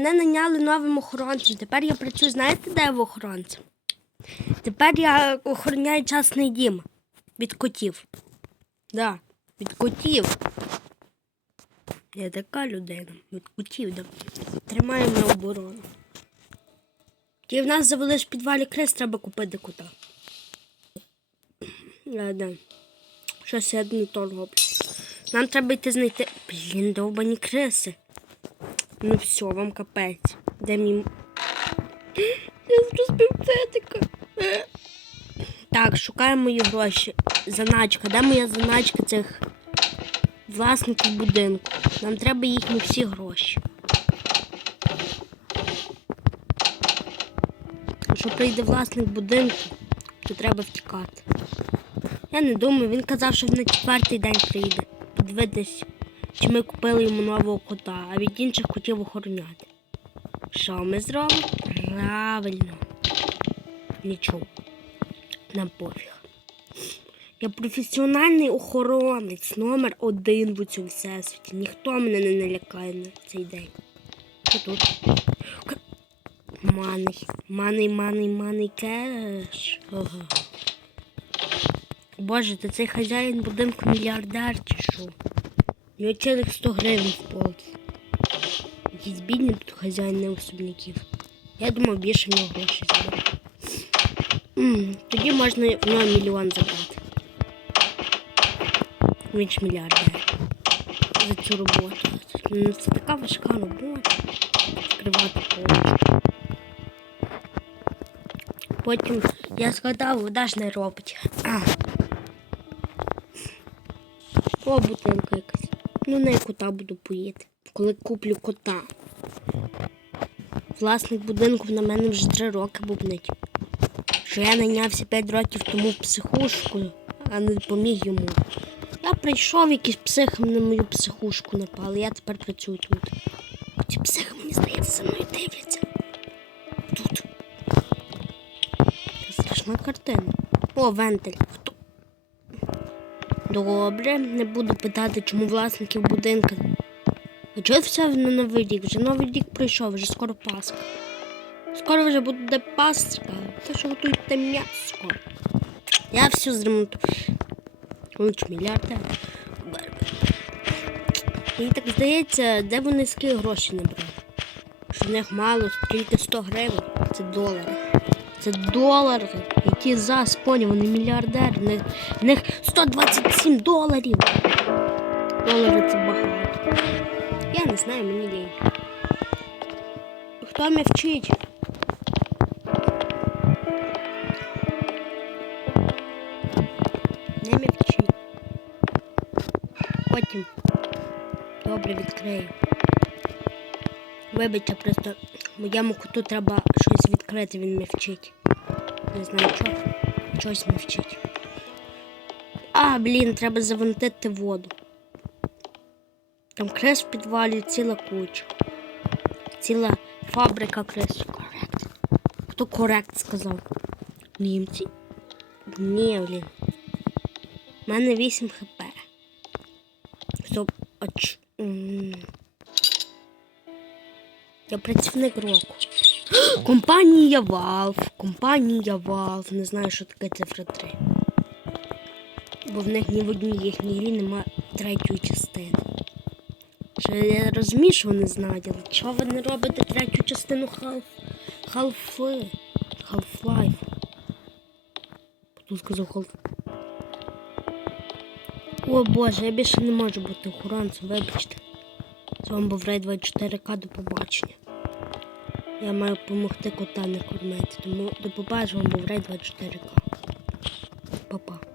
Мене наняли новим охоронцем. Тепер я працюю, знаєте, де в охоронцем? Тепер я охороняю частний дім від котів. Да, від котів. Я така людина. Від котів, да. Тримаємо оборону. Ті в нас завели в підвалі крис, треба купити кота. Да. Щось я не то роблю. Нам треба йти знайти. Блін, довбані криси. Ну все, вам капець. Де мій. Я розбив петика. Так, шукаємо мої гроші. Заначка. Де моя заначка цих власників будинку? Нам треба їхні всі гроші. Якщо прийде власник будинку, то треба втікати. Я не думаю, він казав, що на четвертий день прийде. Подивитись, чи ми купили йому нового кота, а від інших котів охороняти. Що ми зробимо? Правильно. Нічого. Нам пофіг. Я професіональний охоронець номер один в цьому всесвіті. Ніхто мене не налякає на цей день. Що тут? Маний, маний, маний, маний кеш. Ага. Боже, то цей хазяїн будинку мільярдер чи що? У нього 100 гривень в полці. Якісь бідні тут хазяїни особняків. Я думав, більше в нього грошей забрати. Тоді можна в мільйон забрати. Він ж. За цю роботу. Ну, Це така важка робота. Відкривати полочку. Потім я згадав, вода ж не робить. А. О, бутилка якась. Ну, на кота буду поїти. Коли куплю кота. Власник будинку на мене вже три роки бубнить. Що я найнявся 5 років тому в психушку, а не допоміг йому. Я прийшов, якийсь псих на мою психушку напав, і я тепер працюю тут. Ці психи, мені здається, за мною дивляться. Тут. Це страшна картина. О, вентиль. Добре, не буду питати, чому власників будинку. А чого все на новий рік? Вже новий рік пройшов, вже скоро Пасха. Скоро вже буде Пасха. Та що готуйте м'ясо. Я все зремонтую. Луч мільярда. Мені так здається, де вони скільки грошей не брали. Що в них мало, тільки 100 гривень. Це долари. Це долари, які за поняв, вони мільярдери. В них 127 доларів. Долари це багато. Я не знаю, мені лінь. Хто мене вчить? Не мене вчить. Потім добре відкрию. Вибачте, просто моєму коту треба щось відкрити, він не вчить. Не знаю чого. Чогось не вчить. А, блін, треба завинтити воду. Там крес в підвалі ціла куча. Ціла фабрика крес. Корект. Хто корект сказав? Німці? Ні, блін. У мене 8 хп. Стоп. А ч... м. Я працівник року. Компанія Valve. Компанія Valve. Не знаю, що таке цифра 3. Бо в них ні в одній їхній грі немає третьої частини. Що я розумію, що вони знають, але чого ви не робите третю частину Half... Half... Half-Life? Хто сказав Half... О боже, я більше не можу бути охоронцем, вибачте. З вами був Рей 24К, до побачення. Я маю допомогти кота не кормити, тому до побачення вам був Рей 24К. Па-па.